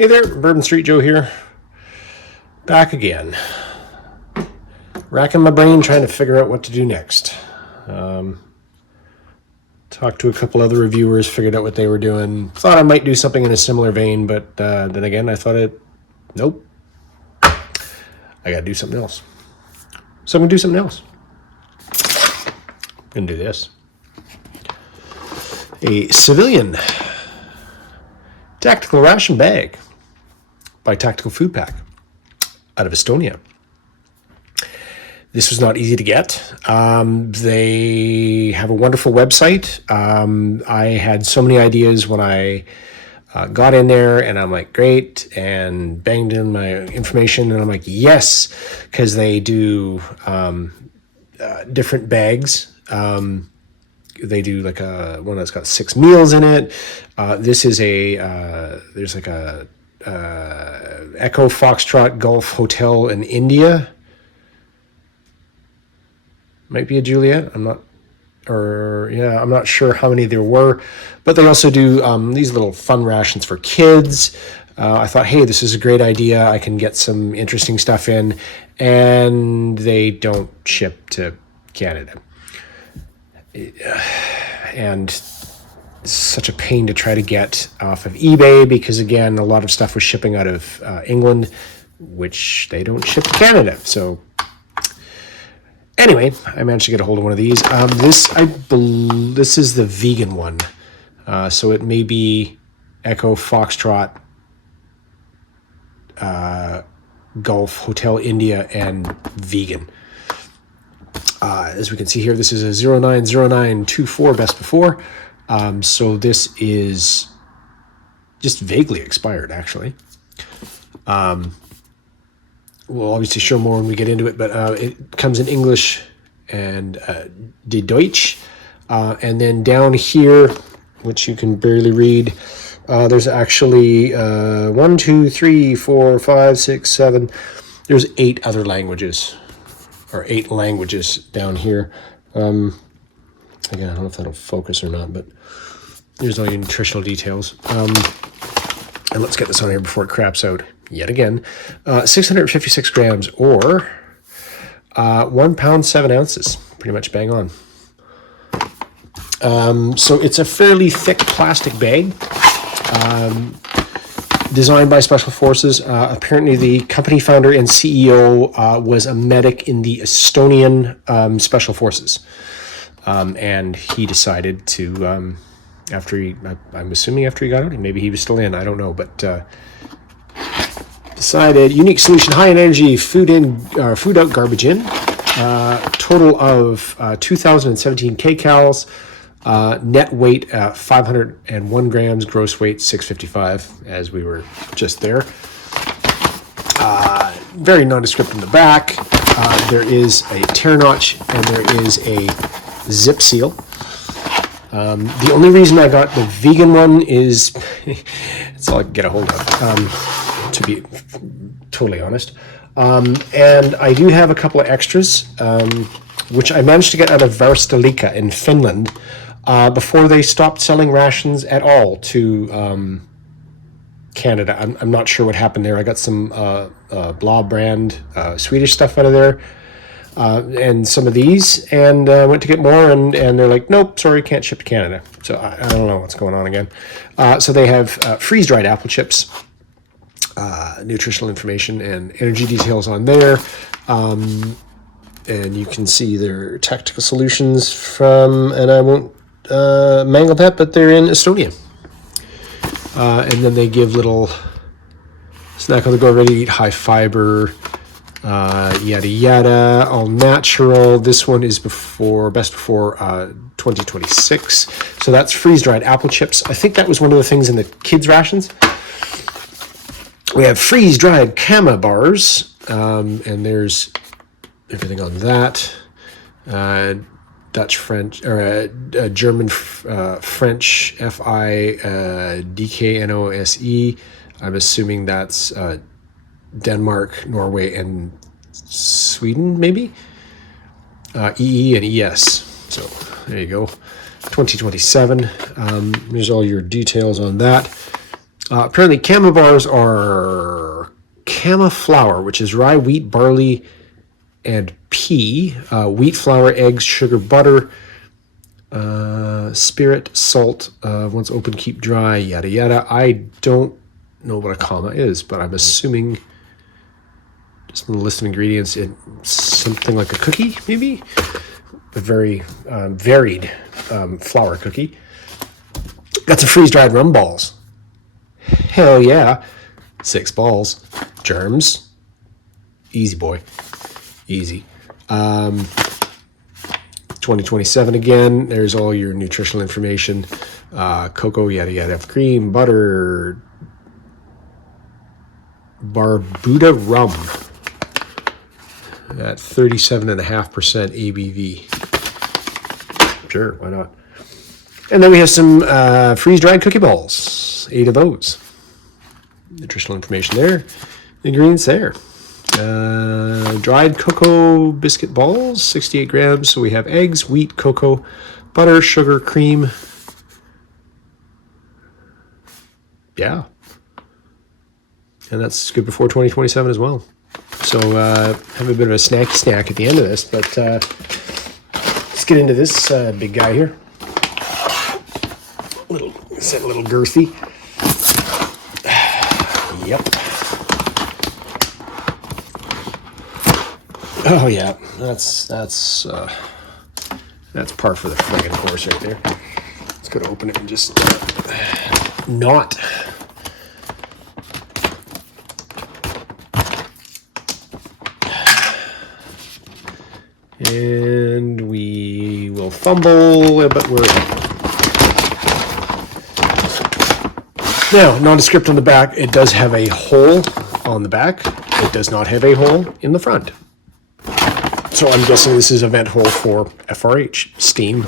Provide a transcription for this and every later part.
Hey there, Bourbon Street Joe here. Back again. Racking my brain trying to figure out what to do next. Talked to a couple other reviewers, figured out what they were doing. Thought I might do something in a similar vein, but then again, I thought nope. I gotta do something else. So I'm gonna do something else. I'm gonna do this. A civilian tactical ration bag by Tactical Food Pack out of Estonia. This was not easy to get. They have a wonderful website. I had so many ideas when I got in there, and I'm like, great, and banged in my information, and I'm like, yes, because they do different bags. They do like one that's got 6 meals in it. This is there's like a Echo Foxtrot Gulf Hotel in India. Might be a Juliet. I'm not sure how many there were, but they also do these little fun rations for kids. I thought, hey, this is a great idea. I can get some interesting stuff in, and they don't ship to Canada. And it's such a pain to try to get off of eBay because, again, a lot of stuff was shipping out of England, which they don't ship to Canada. So anyway, I managed to get a hold of one of these. This is the vegan one. So it may be Echo Foxtrot Gulf Hotel India and vegan. As we can see here, this is a 090924 best before. So this is just vaguely expired, actually. We'll obviously show more when we get into it, but it comes in English and de Deutsch. And then down here, which you can barely read, there's actually 1, 2, 3, 4, 5, 6, 7. There's 8 other languages, or 8 languages down here. Again, I don't know if that'll focus or not, but here's all your nutritional details. And let's get this on here before it craps out yet again. 656 grams, or 1 pound 7 ounces. Pretty much bang on. So it's a fairly thick plastic bag, designed by Special Forces. Apparently the company founder and CEO was a medic in the Estonian Special Forces. And he decided to, I'm assuming after he got out, maybe he was still in, I don't know, but decided unique solution, high in energy, food out, garbage in. Total of 2,017 kcals. Net weight 501 grams, gross weight 655, as we were just there. Very nondescript in the back. There is a tear notch and there is a zip seal. The only reason I got the vegan one is it's all I can get a hold of, to be totally honest. And I do have a couple of extras, which I managed to get out of Varstalika in Finland before they stopped selling rations at all to Canada. I'm not sure what happened there. I got some Blah brand Swedish stuff out of there. And some of these, and went to get more, and they're like, nope, sorry, can't ship to Canada. So I don't know what's going on again. So they have freeze-dried apple chips, nutritional information and energy details on there. And you can see their tactical solutions from, and I won't mangle that, but they're in Estonia. And then they give little snack on the go, ready to eat, high fiber, yada yada, all natural. This one is best before 2026. So that's freeze-dried apple chips. I think that was one of the things in the kids' rations. We have freeze-dried Kama bars, and there's everything on that. Dutch, French, or German, French, FIDKNOSE. I'm assuming that's Denmark, Norway, and Sweden, maybe? EE and ES. So there you go. 2027. There's all your details on that. Apparently, Cama bars are Cama flour, which is rye, wheat, barley, and pea. Wheat flour, eggs, sugar, butter, spirit, salt. Once open, keep dry, yada yada. I don't know what a Cama is, but I'm assuming just on the list of ingredients, it's something like a cookie, maybe? A very varied flour cookie. Got some freeze-dried rum balls. Hell yeah. 6 balls. Germs. Easy, boy. Easy. 2027 again. There's all your nutritional information. Cocoa, yada yada. Cream, butter. Barbuda rum. At 37.5% ABV. Sure, why not? And then we have some freeze-dried cookie balls. 8 of those. Nutritional information there. Ingredients there. Dried cocoa biscuit balls, 68 grams. So we have eggs, wheat, cocoa, butter, sugar, cream. Yeah. And that's good before 2027 as well. So have a bit of a snacky snack at the end of this. But let's get into this big guy here. A little girthy. Yep. Oh yeah, that's par for the friggin' course right there. Let's go to open it and just not. And we will fumble, but we're now nondescript on the back. It does have a hole on the back. It does not have a hole in the front. So I'm guessing this is a vent hole for FRH, steam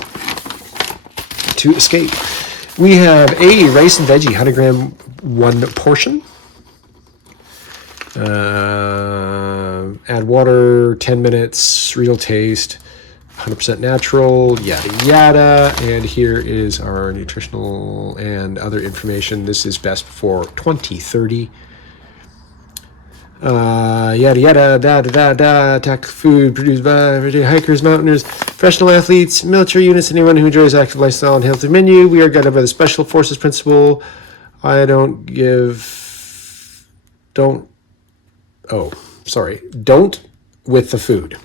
to escape. We have a rice and veggie 100 gram 1 portion. Add water, 10 minutes, real taste, 100% natural, yada yada. And here is our nutritional and other information. This is best for 2030. Yada yada, attack food produced by hikers, mountaineers, professional athletes, military units, anyone who enjoys active lifestyle and healthy menu. We are guided by the Special Forces principle. Don't with the food.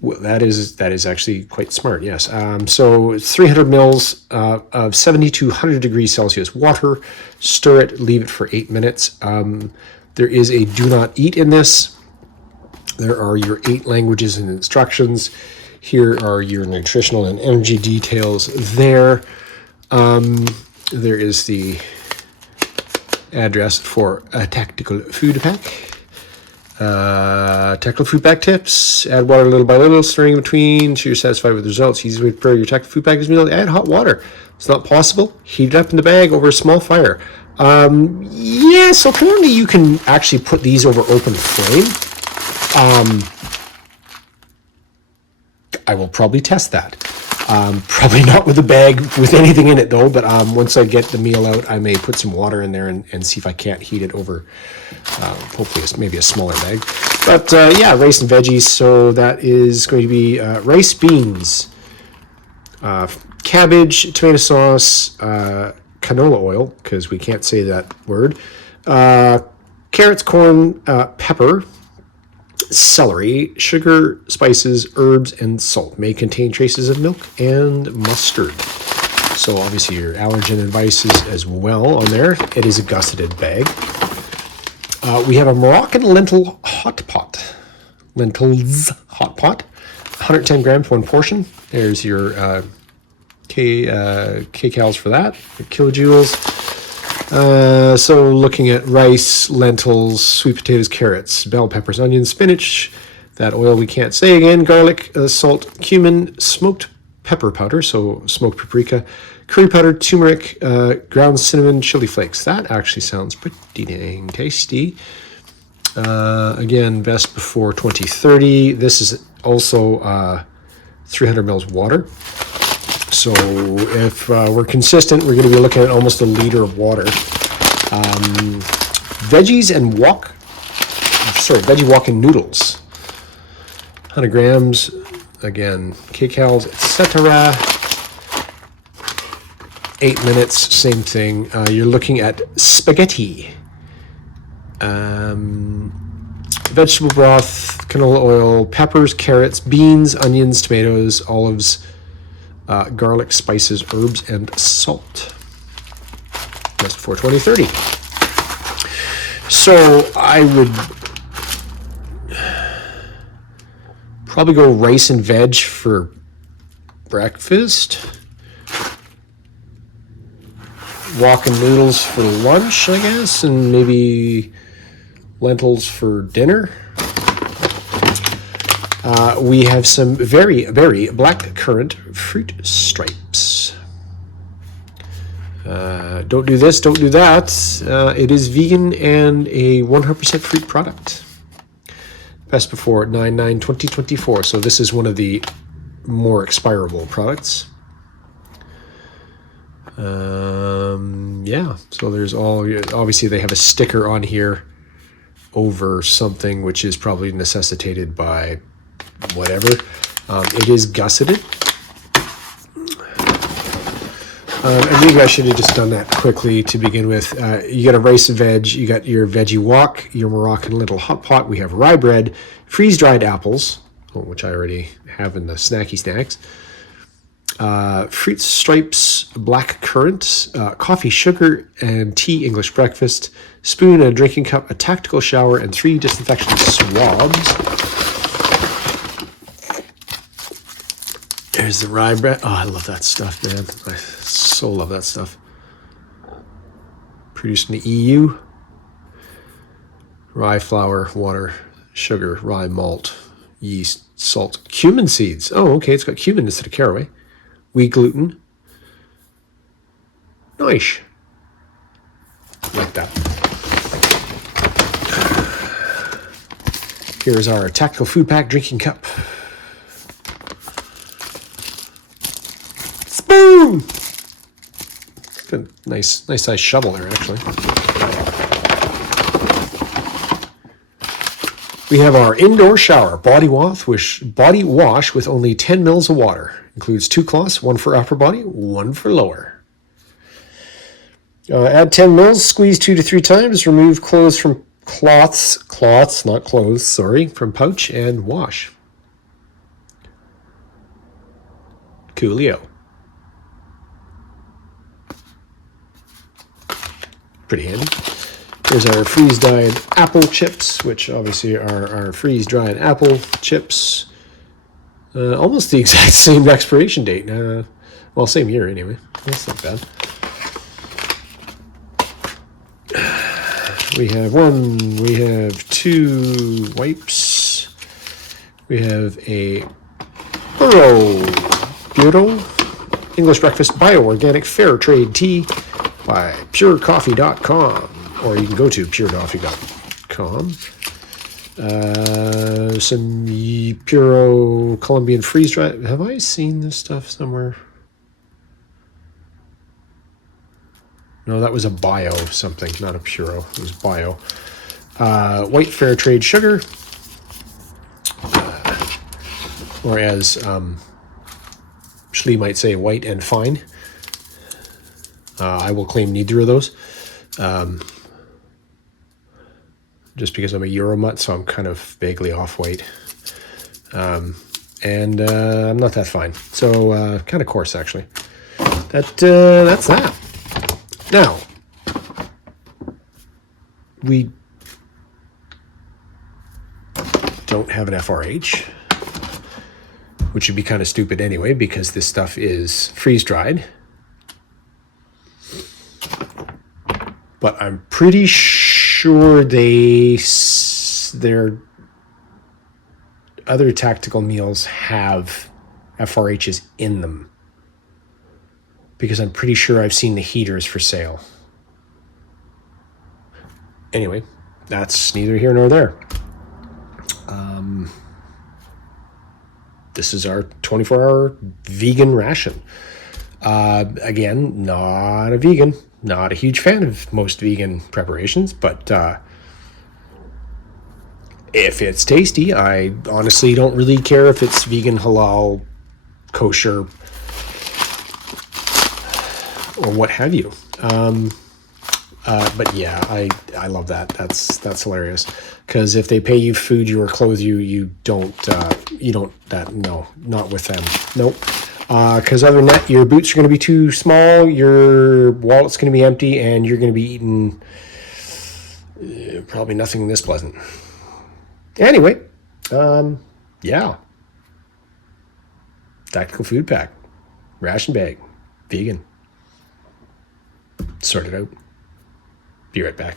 Well, that is actually quite smart, yes. So it's 300 mils of 70 to 100 degrees Celsius water. Stir it, leave it for 8 minutes. There is a do not eat in this. There are your 8 languages and instructions. Here are your nutritional and energy details there. There is the address for a tactical food pack. Tactical food pack tips. Add water little by little, stirring in between so you're satisfied with the results. Easy way to prepare your tactical food pack is meal. Add hot water. It's not possible. Heat it up in the bag over a small fire. Yeah, so apparently you can actually put these over open flame. I will probably test that. Probably not with a bag with anything in it though, but once I get the meal out, I may put some water in there and see if I can't heat it over, hopefully maybe a smaller bag. But yeah, rice and veggies, so that is going to be rice, beans, cabbage, tomato sauce, canola oil, because we can't say that word, carrots, corn, pepper, celery, sugar, spices, herbs, and salt. May contain traces of milk and mustard. So obviously your allergen advice is as well on there. It is a gusseted bag. We have a Moroccan lentil hot pot. Lentils hot pot. 110 grams, 1 portion. There's your kcals for that, kilojoules. So looking at rice, lentils, sweet potatoes, carrots, bell peppers, onions, spinach, that oil we can't say again, garlic, salt, cumin, smoked pepper powder, so smoked paprika, curry powder, turmeric, ground cinnamon, chili flakes. That actually sounds pretty dang tasty. Again, best before 2030. This is also 300 mils water. So if we're consistent, we're going to be looking at almost a liter of water. Veggies and veggie wok and noodles. 100 grams, again, kcals, etc. 8 minutes, same thing. You're looking at spaghetti. Vegetable broth, canola oil, peppers, carrots, beans, onions, tomatoes, olives, garlic, spices, herbs, and salt. That's before 2030. So I would probably go rice and veg for breakfast. Wok and noodles for lunch, I guess, and maybe lentils for dinner. We have some very, very black currant fruit stripes. Don't do this, don't do that. It is vegan and a 100% fruit product. Best before 9/9/2024. So this is one of the more expirable products. Yeah, so there's obviously they have a sticker on here over something which is probably necessitated by whatever. It is gusseted. And maybe I should have just done that quickly to begin with. You got a rice and veg, you got your veggie wok, your Moroccan little hot pot. We have rye bread, freeze-dried apples, which I already have in the snacky snacks. Fruit stripes, black currant, coffee, sugar, and tea English breakfast, spoon and a drinking cup, a tactical shower, and 3 disinfection swabs. There's the rye bread. Oh, I love that stuff, man. I so love that stuff. Produced in the EU. Rye flour, water, sugar, rye malt, yeast, salt, cumin seeds. Oh, okay, it's got cumin instead of caraway. Wheat gluten. Nice. Like that. Here's our tactical food pack drinking cup. Spoon! Got a nice size shovel there, actually. We have our indoor shower, body wash with only 10 mils of water. Includes 2 cloths, 1 for upper body, 1 for lower. Add 10 mils, squeeze 2 to 3 times, remove clothes from cloths, not clothes, sorry, from pouch, and wash. Coolio. Pretty handy. Here's our freeze-dried apple chips, which obviously are our freeze-dried apple chips. Almost the exact same expiration date. Well, same year anyway. That's not bad. We have 2 wipes. We have a Bureau English Breakfast Bio-Organic Fair Trade Tea by purecoffee.com. Or you can go to purecoffee.com. Some Puro Colombian freeze-dried. Have I seen this stuff somewhere? No, that was a bio something, not a Puro. It was bio. White fair trade sugar. Or as Shlee might say, white and fine. I will claim neither of those. Just because I'm a Euromut, so I'm kind of vaguely off-white. And I'm not that fine. So, kind of coarse, actually. That's that. Now, we don't have an FRH, which would be kind of stupid anyway, because this stuff is freeze-dried. But I'm pretty sure their other tactical meals have FRHs in them, because I'm pretty sure I've seen the heaters for sale. Anyway, that's neither here nor there. This is our 24-hour vegan ration. Again, not a vegan, not a huge fan of most vegan preparations, but if it's tasty, I honestly don't really care if it's vegan, halal, kosher, or what have you. But yeah, I love that. That's hilarious. Because if they pay you, food you, or clothe you, you don't no, not with them. Nope. Because other than that, your boots are going to be too small, your wallet's going to be empty, and you're going to be eating probably nothing this pleasant. Anyway, yeah. Tactical food pack, ration bag, vegan. Sort it out. Be right back.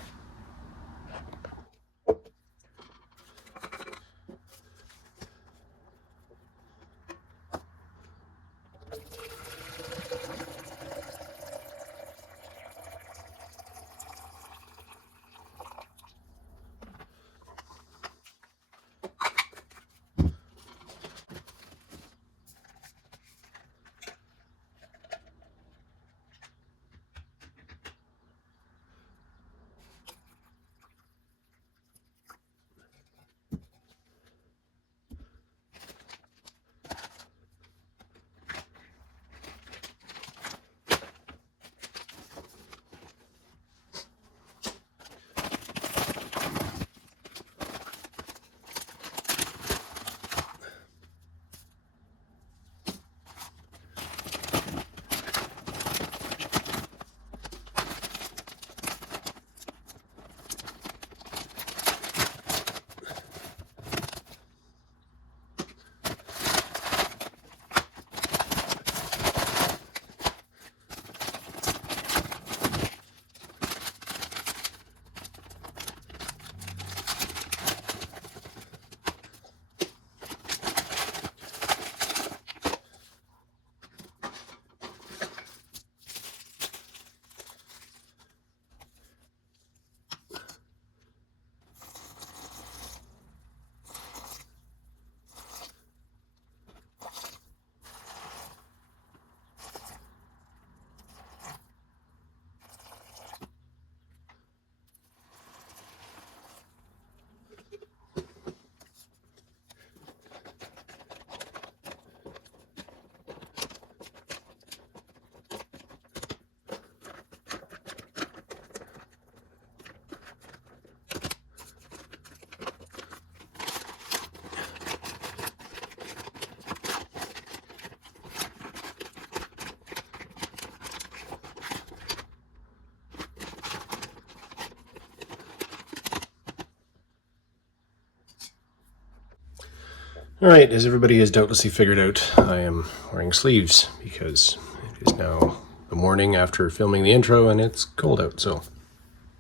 All right, as everybody has doubtlessly figured out, I am wearing sleeves because it is now the morning after filming the intro and it's cold out, so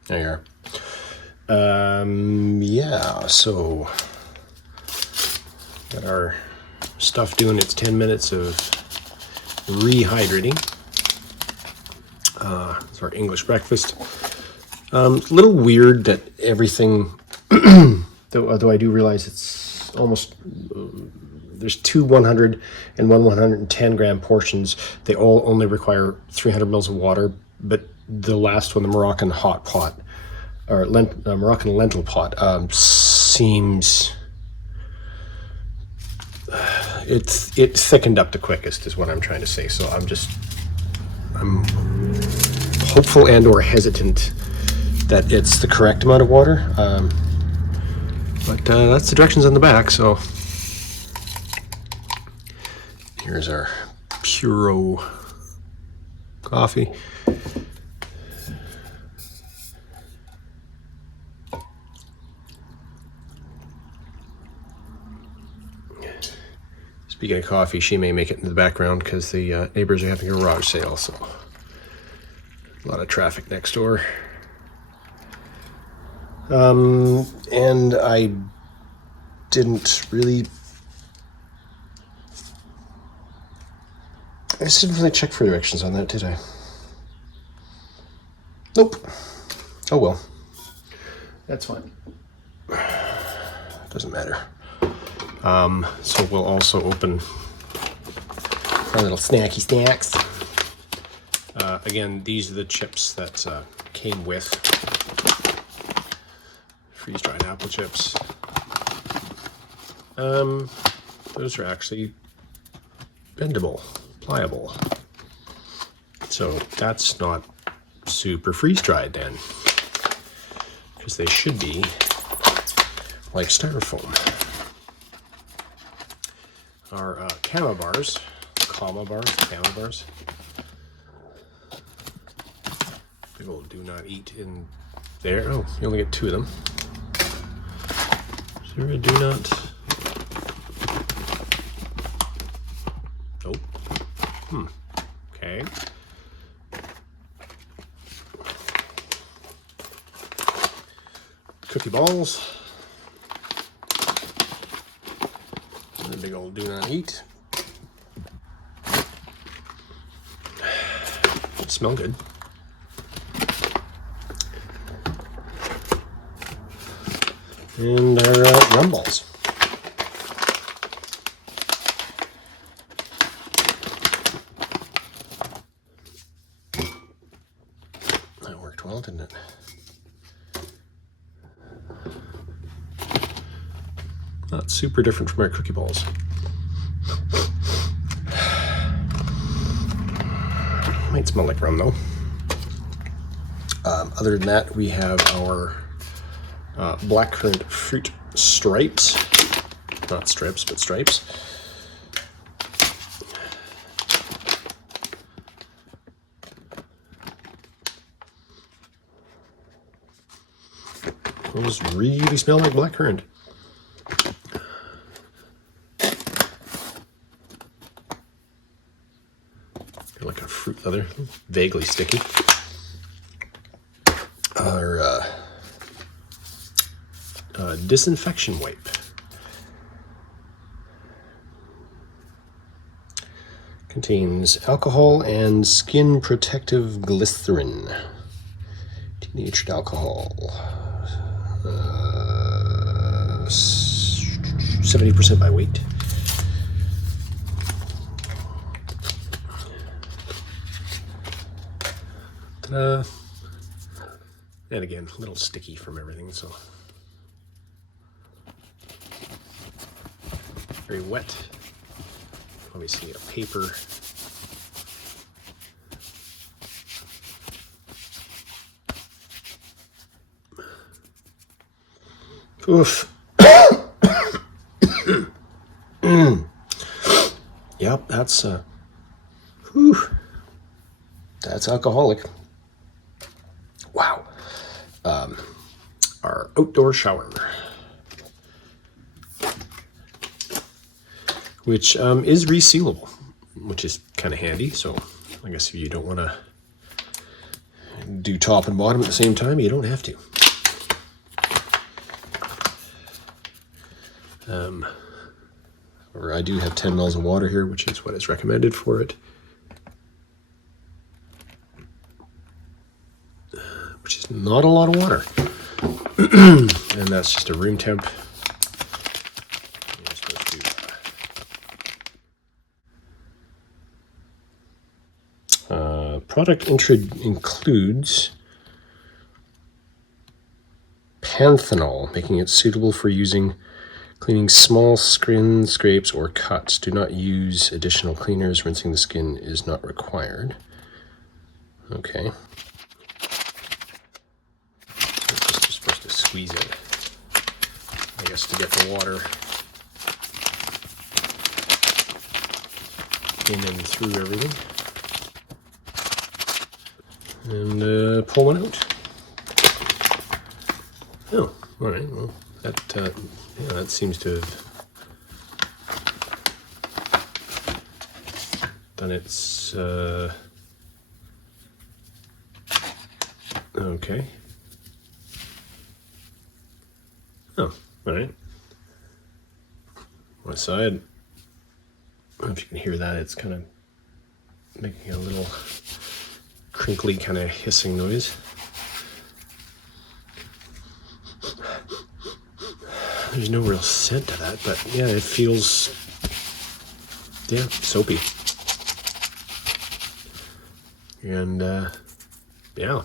there you are. Yeah, so got our stuff doing its 10 minutes of rehydrating. It's our English breakfast. A little weird that everything, although I do realize it's almost, there's two 100 and one 110 gram portions. They all only require 300 mils of water, but the last one, the Moroccan hot pot, or Moroccan lentil pot, seems, it thickened up the quickest is what I'm trying to say. So I'm hopeful and or hesitant that it's the correct amount of water. But that's the directions on the back, so here's our Puro coffee. Speaking of coffee, she may make it in the background because the neighbors are having a garage sale, so a lot of traffic next door. And I didn't really, I just didn't really check for directions on that, did I? Nope. Oh well. That's fine. Doesn't matter. So we'll also open our little snacky snacks. Again, these are the chips that came with freeze-dried apple chips. Those are actually bendable, pliable. So that's not super freeze-dried then, because they should be like styrofoam. Our cama bars, big old do not eat in there. Oh, you only get 2 of them. Is there a do not? Nope. Okay. Cookie balls. And a big old do not eat. Smell good. And our rum balls. That worked well, didn't it? Not super different from our cookie balls. Might smell like rum though. Other than that, we have our blackcurrant fruit stripes. Not strips, but stripes. Those really smell like blackcurrant. They're like a fruit leather, vaguely sticky. Our disinfection wipe. Contains alcohol and skin protective glycerin. Denatured alcohol. 70% by weight. Ta-da. And again, a little sticky from everything, so very wet. Obviously a paper. Oof. Yep, that's that's alcoholic. Wow. Our outdoor shower, which is resealable, which is kind of handy. So I guess if you don't want to do top and bottom at the same time, you don't have to. Or I do have 10 mils of water here, which is what is recommended for it. Which is not a lot of water. And that's just a room temp. You're supposed to, product includes panthenol, making it suitable for cleaning small skin scrapes or cuts. Do not use additional cleaners. Rinsing the skin is not required. Okay. It's just supposed to squeeze it, I guess, to get the water in and through everything. And pull one out. Oh, all right. Well, that seems to have done its. Okay. Oh, all right. My side. I don't know if you can hear that. It's kind of making a little crinkly, kind of hissing noise. There's no real scent to that, but yeah, it feels, soapy. And yeah.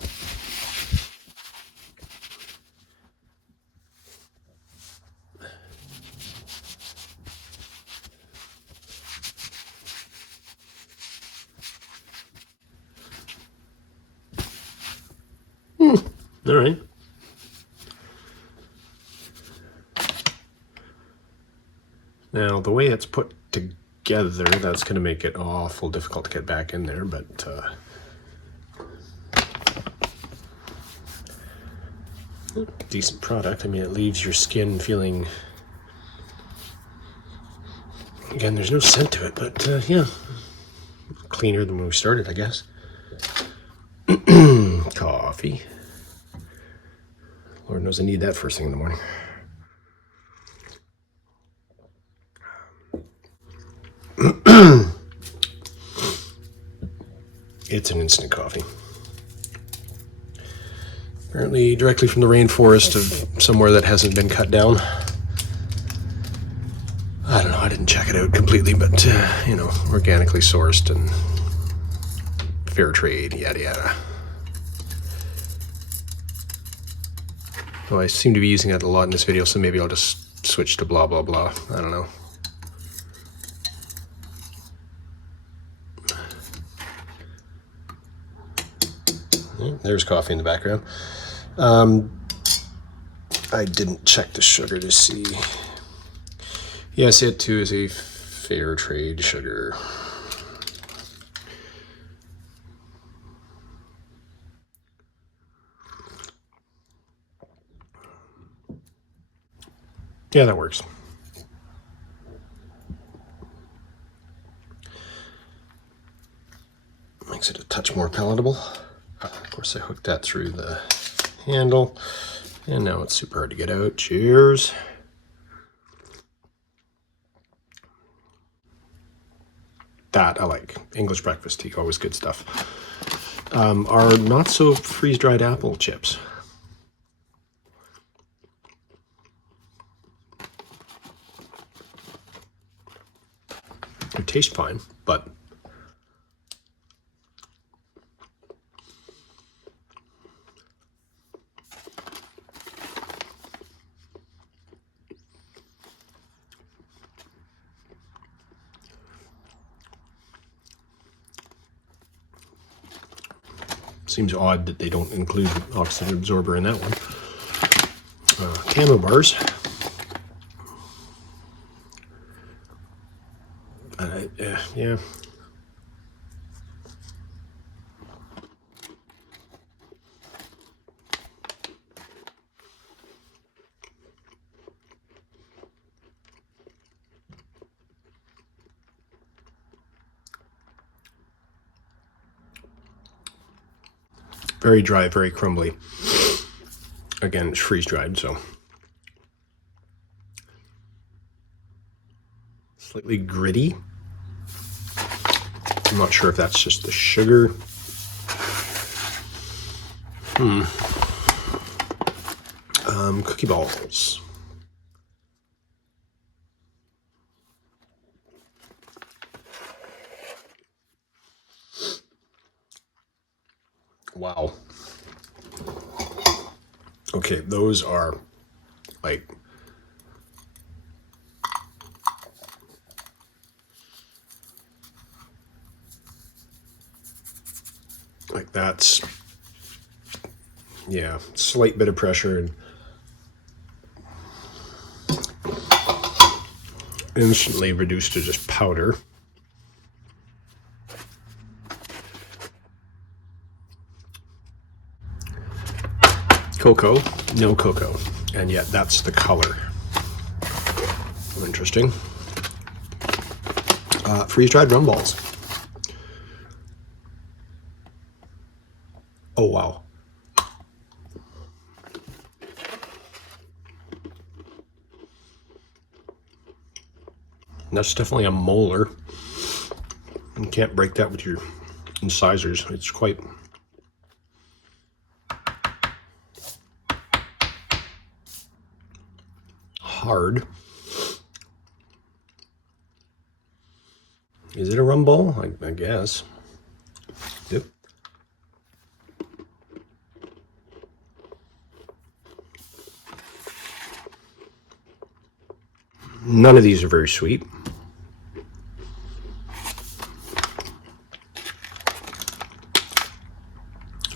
All right. Now, the way it's put together, that's going to make it awful difficult to get back in there, but decent product. I mean, it leaves your skin feeling... Again, there's no scent to it, but yeah, cleaner than when we started, I guess. Coffee. Lord knows I need that first thing in the morning. It's an instant coffee. Apparently directly from the rainforest of somewhere that hasn't been cut down. I don't know, I didn't check it out completely, but, you know, organically sourced and fair trade, yada yada. Well, I seem to be using that a lot in this video, so maybe I'll just switch to blah blah blah. I don't know. There's coffee in the background. I didn't check the sugar to see. Yes, it too is a fair trade sugar. Yeah, that works. Makes it a touch more palatable. Of course, I hooked that through the handle, and now it's super hard to get out. Cheers. That I like. English breakfast tea, always good stuff. Are not so freeze-dried apple chips. They taste fine, but seems odd that they don't include oxygen absorber in that one. Camo bars. Yeah. Very dry, very crumbly. Again, it's freeze-dried, so. Slightly gritty. I'm not sure if that's just the sugar. Cookie balls. Wow. Okay, those are like that's, yeah, slight bit of pressure and instantly reduced to just powder. Cocoa, no cocoa, and yet that's the color. Interesting. Freeze-dried rum balls. Oh, wow. That's definitely a molar. You can't break that with your incisors. It's quite hard. Is it a rum ball? I guess. Yep. None of these are very sweet.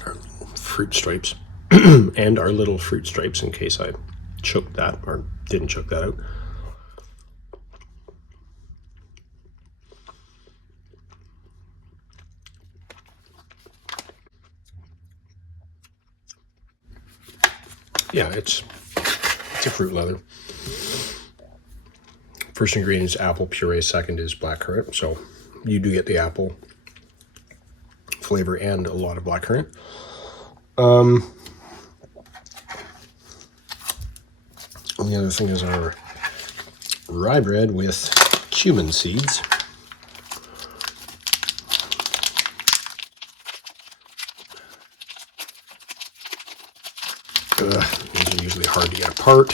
Our fruit stripes. And our little fruit stripes, in case I choked that or didn't choke that out. Yeah, it's a fruit leather. First ingredient is apple puree, second is blackcurrant. So you do get the apple flavor and a lot of blackcurrant. And the other thing is our rye bread with cumin seeds. These are usually hard to get apart,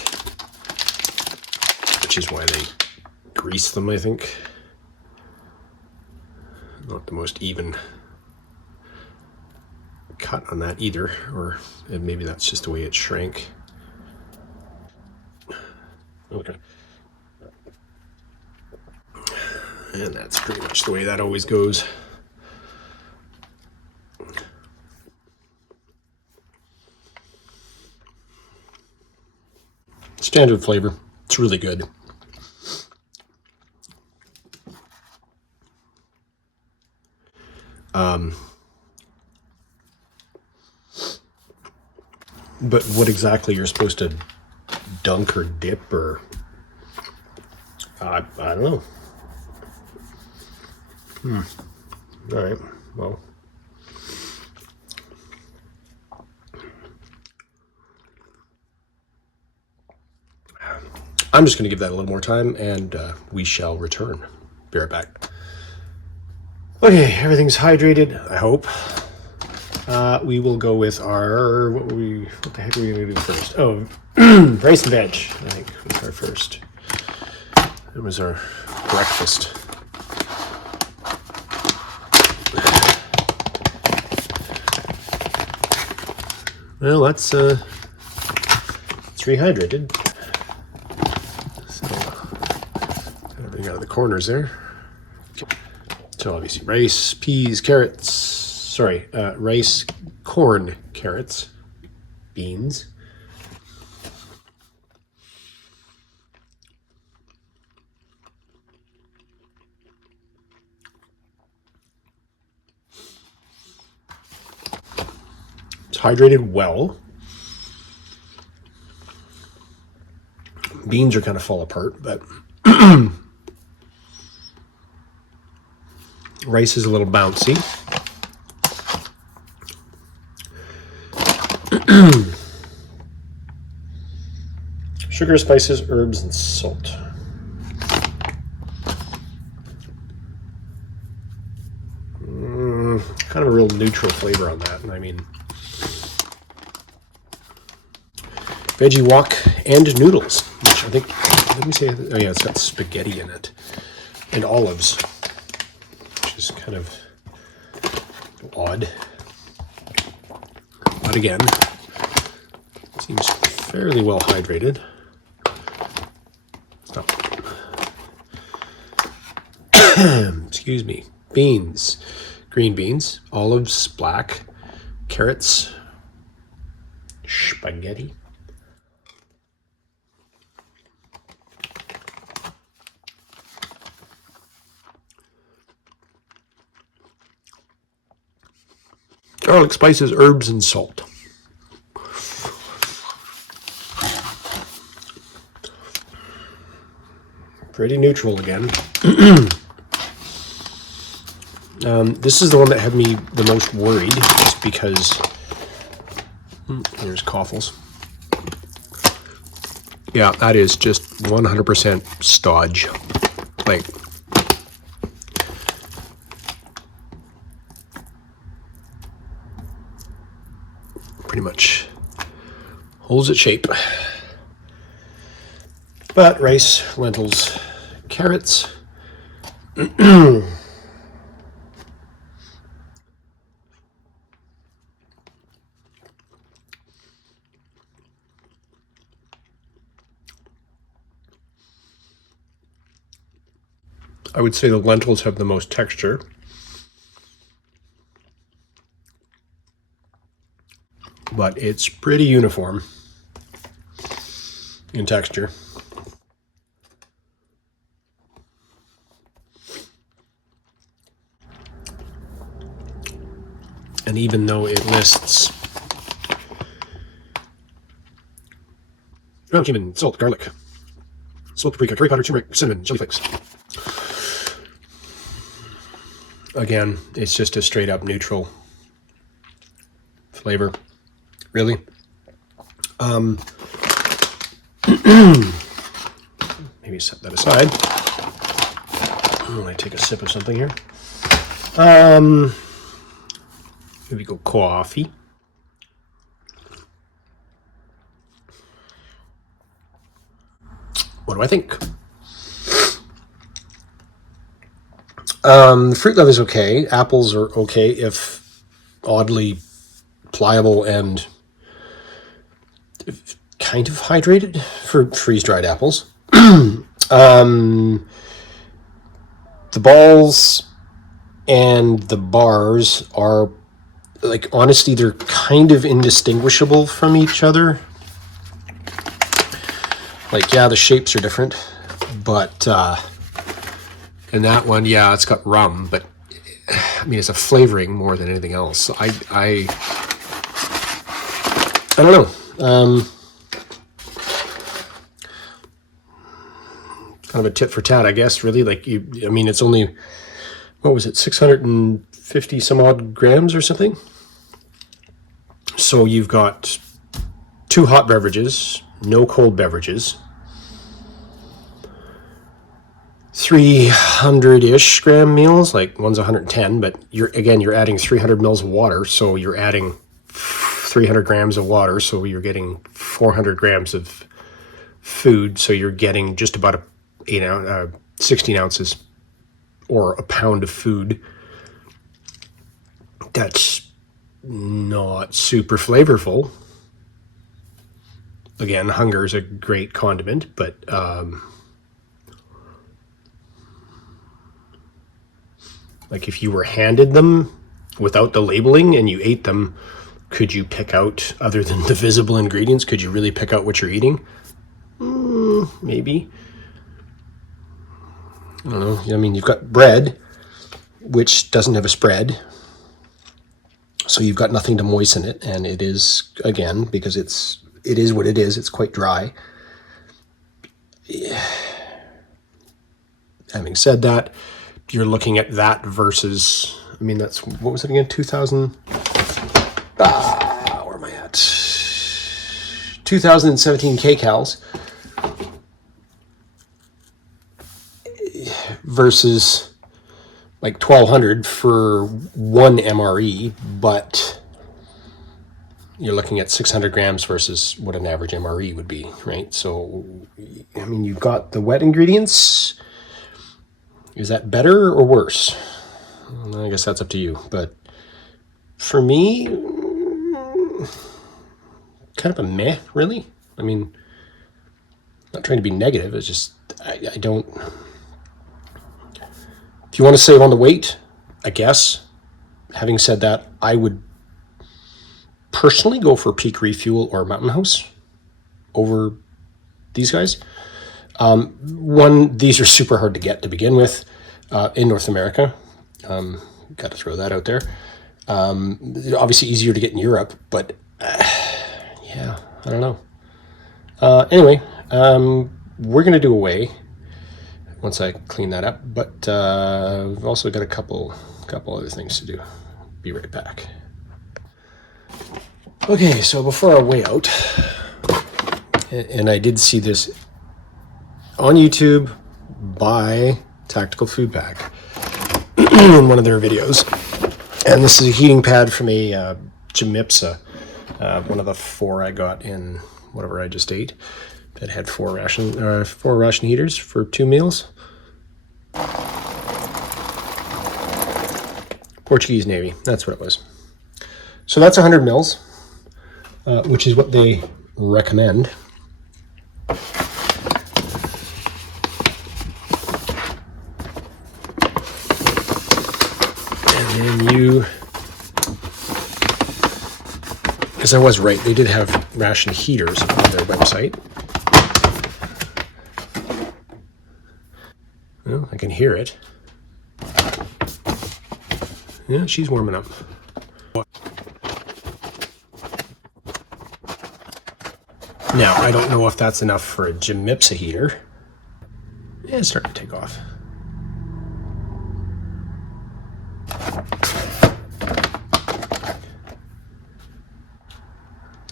which is why they grease them, I think. Not the most even cut on that either, or maybe that's just the way it shrank. Okay. And that's pretty much the way that always goes. Standard flavor. It's really good. But what exactly you're supposed to dunk or dip or I don't know. All right. Well, I'm just going to give that a little more time, and we shall return. Be right back. Okay, everything's hydrated, I hope. We will go with our, what the heck are we going to do first? Oh, rice and veg, I think, was our first. It was our breakfast. Well, that's rehydrated. So, everything out of the corners there. So obviously rice, peas, carrots, rice, corn, carrots, beans. It's hydrated well. Beans are kind of fall apart, but rice is a little bouncy. Sugar, spices, herbs, and salt. Kind of a real neutral flavor on that. I mean, veggie wok and noodles, which I think, let me say, oh yeah, it's got spaghetti in it. And olives, which is kind of odd. But again, seems fairly well hydrated. Excuse me. Beans. Green beans, olives, black, carrots, spaghetti. Garlic, spices, herbs, and salt. Pretty neutral again. This is the one that had me the most worried, just because there's Coffles. Yeah, that is just 100% stodge. Like, pretty much holds its shape. But rice, lentils, carrots. I would say the lentils have the most texture. But it's pretty uniform in texture. And even though it lists cumin, salt, garlic, smoked paprika, curry powder, turmeric, cinnamon, chili flakes. Again, it's just a straight up neutral flavor. Really? Maybe set that aside. When I take a sip of something here. Maybe go coffee. What do I think? Fruit leather is okay. Apples are okay if oddly pliable and kind of hydrated for freeze-dried apples. The balls and the bars are, like, honestly, they're kind of indistinguishable from each other. Like, yeah, the shapes are different, but in that one, yeah, it's got rum, but I mean, it's a flavoring more than anything else. I don't know. Kind of a tit for tat, I guess, really. Like, I mean, it's only, what was it, 650 some odd grams or something? So you've got 2 hot beverages, no cold beverages, 300-ish gram meals, like one's 110, but you're adding 300 mils of water, so you're adding 300 grams of water, so you're getting 400 grams of food, so you're getting just about 16 ounces or a pound of food. That's not super flavorful. Again, hunger is a great condiment, but like if you were handed them without the labeling and you ate them, could you pick out, other than the visible ingredients, could you really pick out what you're eating? Maybe. I don't know. I mean, you've got bread, which doesn't have a spread. So you've got nothing to moisten it. And it is, again, because it is what it is. It's quite dry. Yeah. Having said that, you're looking at that versus, I mean, that's, what was it again? 2000, where am I at? 2017 kcals versus like 1200 for 1 MRE, but you're looking at 600 grams versus what an average MRE would be, right? So, I mean, you've got the wet ingredients. Is that better or worse? I guess that's up to you. But for me, kind of a meh, really. I mean, not trying to be negative. It's just, I don't. If you want to save on the weight, I guess. Having said that, I would personally go for Peak Refuel or Mountain House over these guys. These are super hard to get to begin with in North America. Got to throw that out there. Obviously easier to get in Europe, but yeah, I don't know. Anyway, we're going to do a weigh once I clean that up, but we've also got a couple other things to do. Be right back. Okay, so before I weigh out, and I did see this on YouTube by Tactical Food Pack in one of their videos, and this is a heating pad from a Jamipsa, one of the 4 I got in whatever I just ate. That had 4 ration heaters for 2 meals. Portuguese Navy, that's what it was. So that's 100 mils, which is what they recommend. you, because I was right, they did have Ration heaters on their website. Well, I can hear it. Yeah, she's warming up. Now, I don't know if that's enough for a Gemipsa heater. Yeah, it's starting to take off.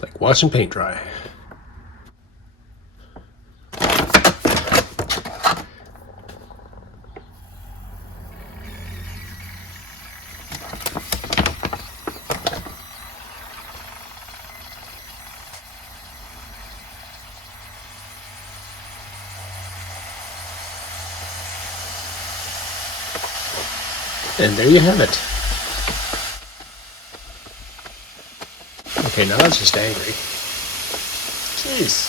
Like watching paint dry. And there you have it. Okay, now that's just angry. Jeez.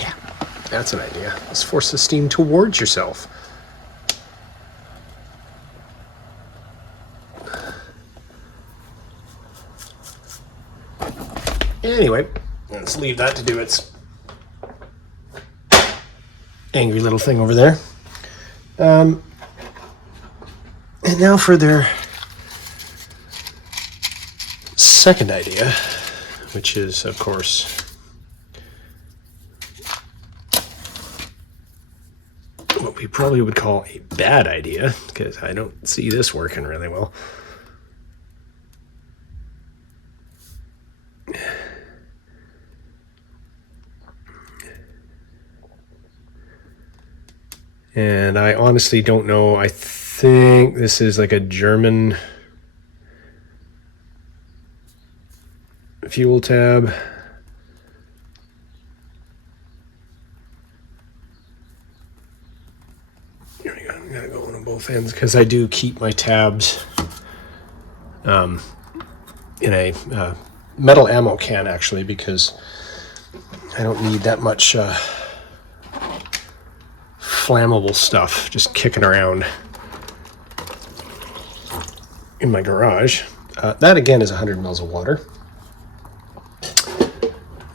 Yeah, that's an idea. Let's force the steam towards yourself. Anyway, let's leave that to do its angry little thing over there. And now for their second idea, which is, of course, what we probably would call a bad idea, because I don't see this working really well. And I honestly don't know. I think this is like a German fuel tab. Here we go. I gotta go on both ends because I do keep my tabs in a metal ammo can, actually, because I don't need that much flammable stuff just kicking around in my garage. That again is 100 mils of water.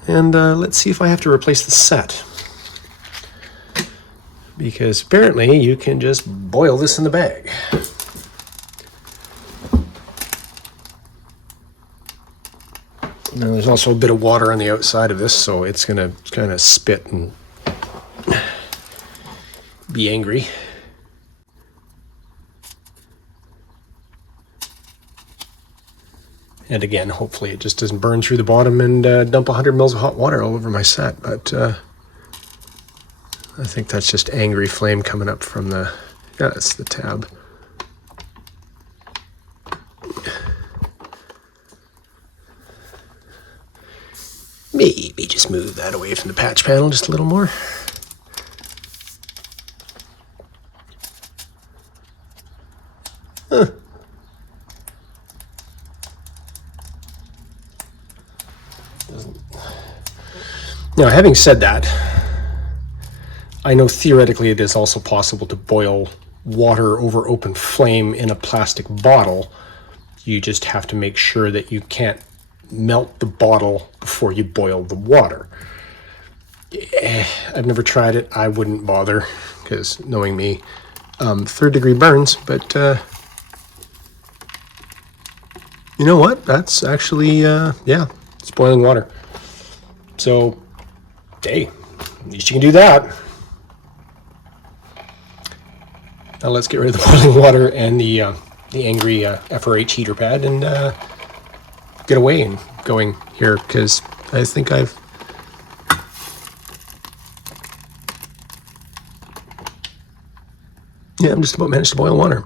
And let's see if I have to replace the set, because apparently you can just boil this in the bag. Now there's also a bit of water on the outside of this, so it's gonna kind of spit and be angry. And again, hopefully it just doesn't burn through the bottom and dump 100 mils of hot water all over my set. But I think that's just angry flame coming up from the, yeah, that's the tab. Maybe just move that away from the patch panel just a little more. Huh. Now, having said that, I know theoretically it is also possible to boil water over open flame in a plastic bottle. You just have to make sure that you can't melt the bottle before you boil the water. I've never tried it. I wouldn't bother, because knowing me, third degree burns, but you know what? That's actually, yeah, it's boiling water. So, hey, at least you can do that. Now let's get rid of the boiling water and the angry FRH heater pad and get away and going here, because I think I've I'm just about managed to boil water.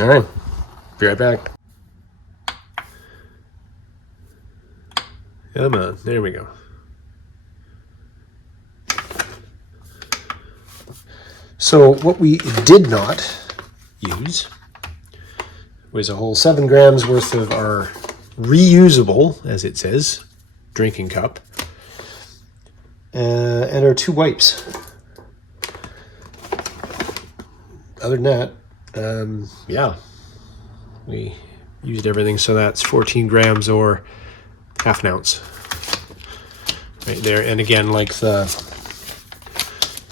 All right, be right back. Come on, there we go. So what we did not use was a whole 7 grams worth of our reusable, as it says, drinking cup, and our 2 wipes. Other than that, yeah, we used everything. So that's 14 grams or half an ounce right there. And again, like the,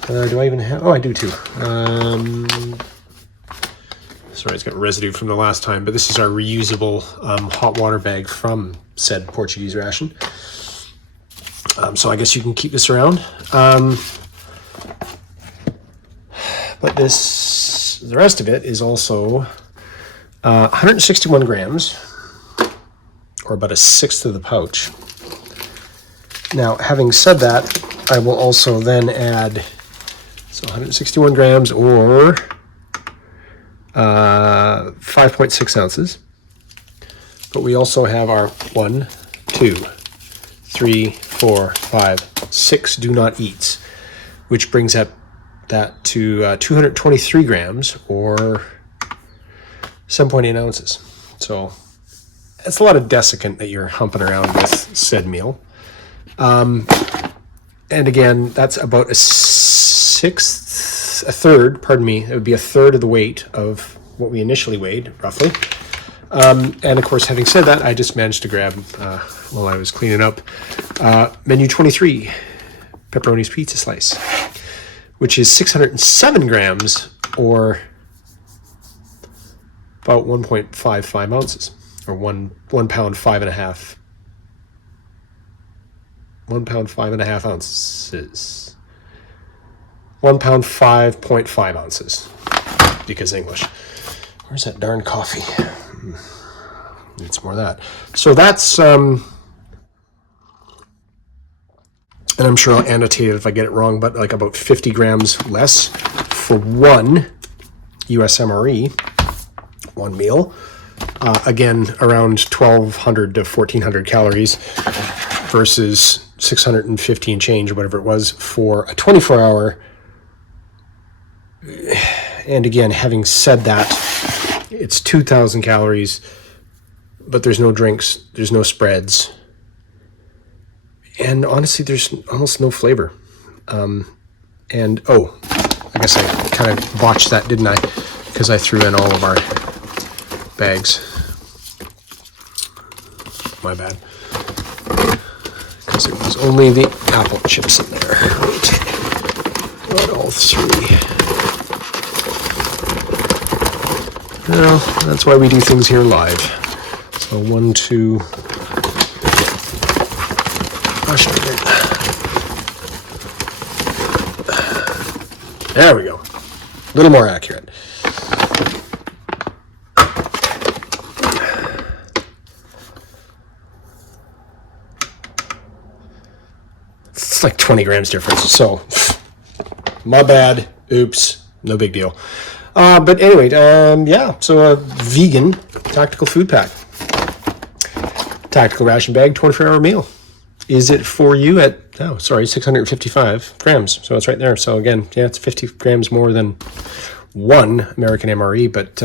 do I even have, oh, I do too. Sorry, it's got residue from the last time, but this is our reusable hot water bag from said Portuguese ration. So I guess you can keep this around. But this, the rest of it is also 161 grams, or about a sixth of the pouch. Now, having said that, I will also then add, so 161 grams or 5.6 ounces. But we also have our 1, 2, 3, 4, 5, 6 do not eats, which brings up that to 223 grams or 7.8 ounces. So that's a lot of desiccant that you're humping around with said meal. And again, that's about a third, pardon me, it would be a third of the weight of what we initially weighed, roughly. And of course, having said that, I just managed to grab, while I was cleaning up, menu 23, pepperoni's pizza slice, which is 607 grams or about 1.55 ounces, or 1 pound 5.5. 1 pound 5.5 ounces. 1 pound 5.5 ounces, because English. Where's that darn coffee? Needs more of that. So that's, and I'm sure I'll annotate it if I get it wrong, but like about 50 grams less for one USMRE, one meal. Again, around 1,200 to 1,400 calories versus 615 change or whatever it was for a 24-hour. And again, having said that, it's 2,000 calories, but there's no drinks, there's no spreads. And honestly, there's almost no flavor. And, oh, I guess I kind of botched that, didn't I? Because I threw in all of our bags. My bad. Because it was only the apple chips in there. Not all 3. Well, that's why we do things here live. So 1, 2. There we go. A little more accurate. It's like 20 grams difference. So, my bad. Oops. No big deal. But anyway, yeah. So a vegan tactical food pack. Tactical ration bag, 24-hour meal. Is it for you at, 655 grams. So it's right there. So again, yeah, it's 50 grams more than one American MRE, but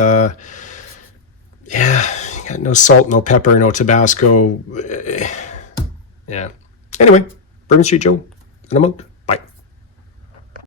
yeah, you got no salt, no pepper, no Tabasco. Yeah. Anyway, Bourbon Street Joe, and I'm out.